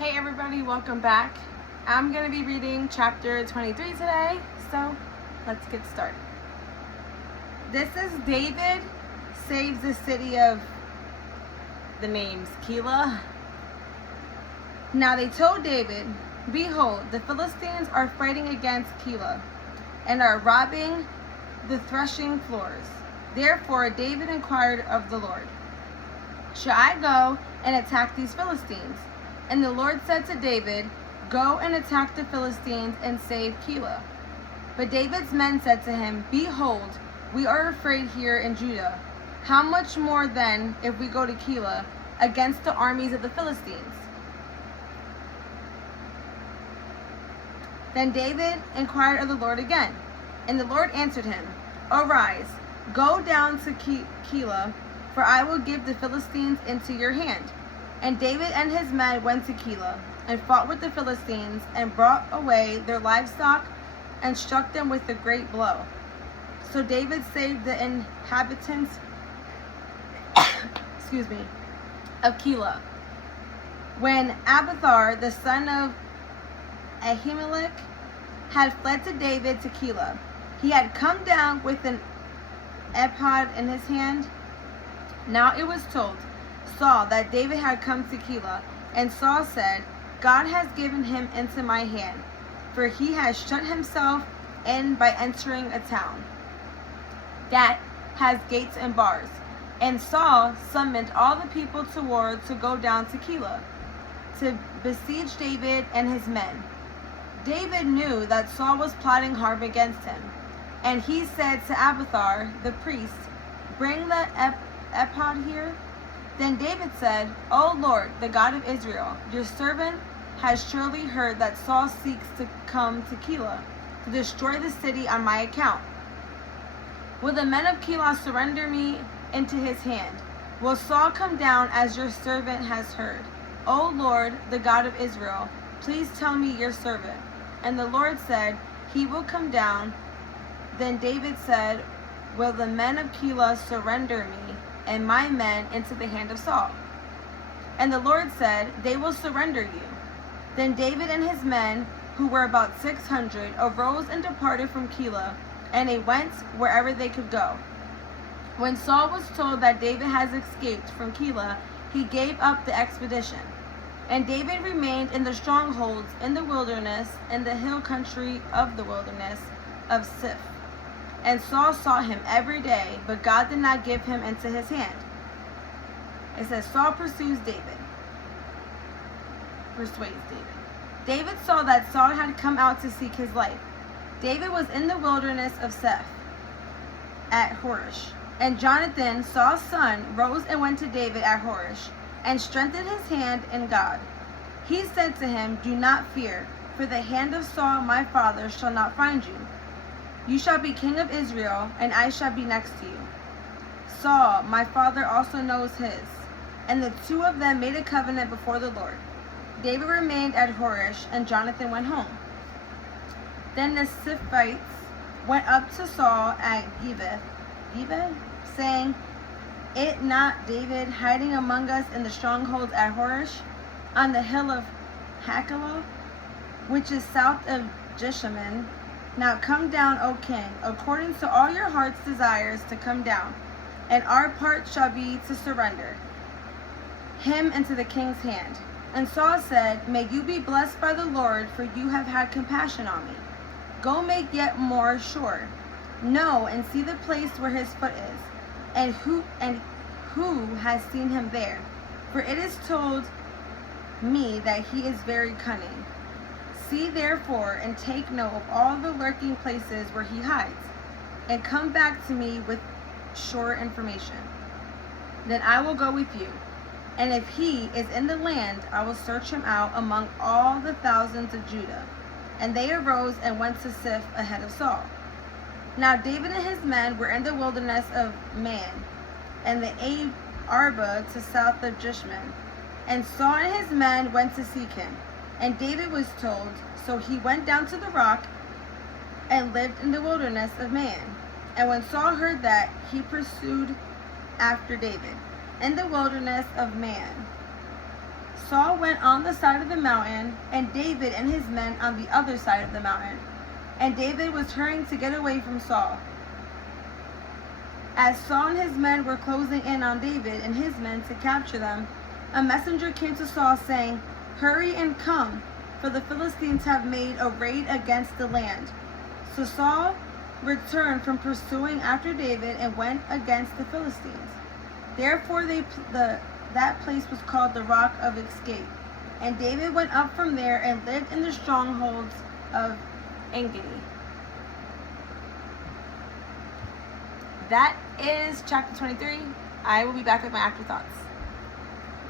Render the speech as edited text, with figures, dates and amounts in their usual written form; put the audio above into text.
Hey everybody, welcome back. I'm going to be reading chapter 23 today, so let's get started. This is David saves the city of the names Keilah. Now they told David, "Behold, the Philistines are fighting against Keilah and are robbing the threshing floors." Therefore David inquired of the Lord, "Shall I go and attack these Philistines?" And the Lord said to David, "Go and attack the Philistines and save Keilah." But David's men said to him, "Behold, we are afraid here in Judah. How much more then if we go to Keilah against the armies of the Philistines?" Then David inquired of the Lord again, and the Lord answered him, "Arise, go down to Keilah, for I will give the Philistines into your hand." And David and his men went to Keilah, and fought with the Philistines, and brought away their livestock, and struck them with a great blow. So David saved the inhabitants of Keilah. When Abiathar, the son of Ahimelech, had fled to David to Keilah, he had come down with an ephod in his hand. Now it was told Saul that David had come to Keilah, and Saul said, "God has given him into my hand, for he has shut himself in by entering a town that has gates and bars." And Saul summoned all the people to war to go down to Keilah to besiege David and his men. David knew that Saul was plotting harm against him, and he said to Abiathar the priest, "Bring the ephod here." Then David said, "O Lord, the God of Israel, your servant has surely heard that Saul seeks to come to Keilah to destroy the city on my account. Will the men of Keilah surrender me into his hand? Will Saul come down as your servant has heard? O Lord, the God of Israel, please tell me your servant." And the Lord said, "He will come down." Then David said, "Will the men of Keilah surrender me and my men into the hand of Saul?" And the Lord said, "They will surrender you." Then David and his men, who were about 600, arose and departed from Keilah, and they went wherever they could go. When Saul was told that David has escaped from Keilah, he gave up the expedition. And David remained in the strongholds in the wilderness, in the hill country of the wilderness of Ziph. And Saul sought him every day, but God did not give him into his hand. It says, Saul persuades David. David saw that Saul had come out to seek his life. David was in the wilderness of Ziph at Horish. And Jonathan, Saul's son, rose and went to David at Horish, and strengthened his hand in God. He said to him, "Do not fear, for the hand of Saul my father shall not find you. You shall be king of Israel, and I shall be next to you. Saul, my father, also knows his." And the two of them made a covenant before the Lord. David remained at Horish, and Jonathan went home. Then the Ziphites went up to Saul at Gibeah, saying, "Is not David hiding among us in the strongholds at Horish, on the hill of Hachilah, which is south of Jeshimon? Now come down, O king, according to all your heart's desires to come down, and our part shall be to surrender him into the king's hand." And Saul said, "May you be blessed by the Lord, for you have had compassion on me. Go make yet more sure. Know and see the place where his foot is, and who has seen him there. For it is told me that he is very cunning. See therefore and take note of all the lurking places where he hides, and come back to me with sure information. Then I will go with you, and if he is in the land, I will search him out among all the thousands of Judah." And they arose and went to Ziph ahead of Saul. Now David and his men were in the wilderness of Man, and the Arba to south of Jeshimon. And Saul and his men went to seek him. And David was told, so he went down to the rock and lived in the wilderness of Man. And when Saul heard that, he pursued after David in the wilderness of Man. Saul went on the side of the mountain, and David and his men on the other side of the mountain. And David was hurrying to get away from Saul. As Saul and his men were closing in on David and his men to capture them, a messenger came to Saul saying, "Hurry and come, for the Philistines have made a raid against the land." So Saul returned from pursuing after David and went against the Philistines. Therefore that place was called the Rock of Escape. And David went up from there and lived in the strongholds of Engedi. That is chapter 23. I will be back with my afterthoughts.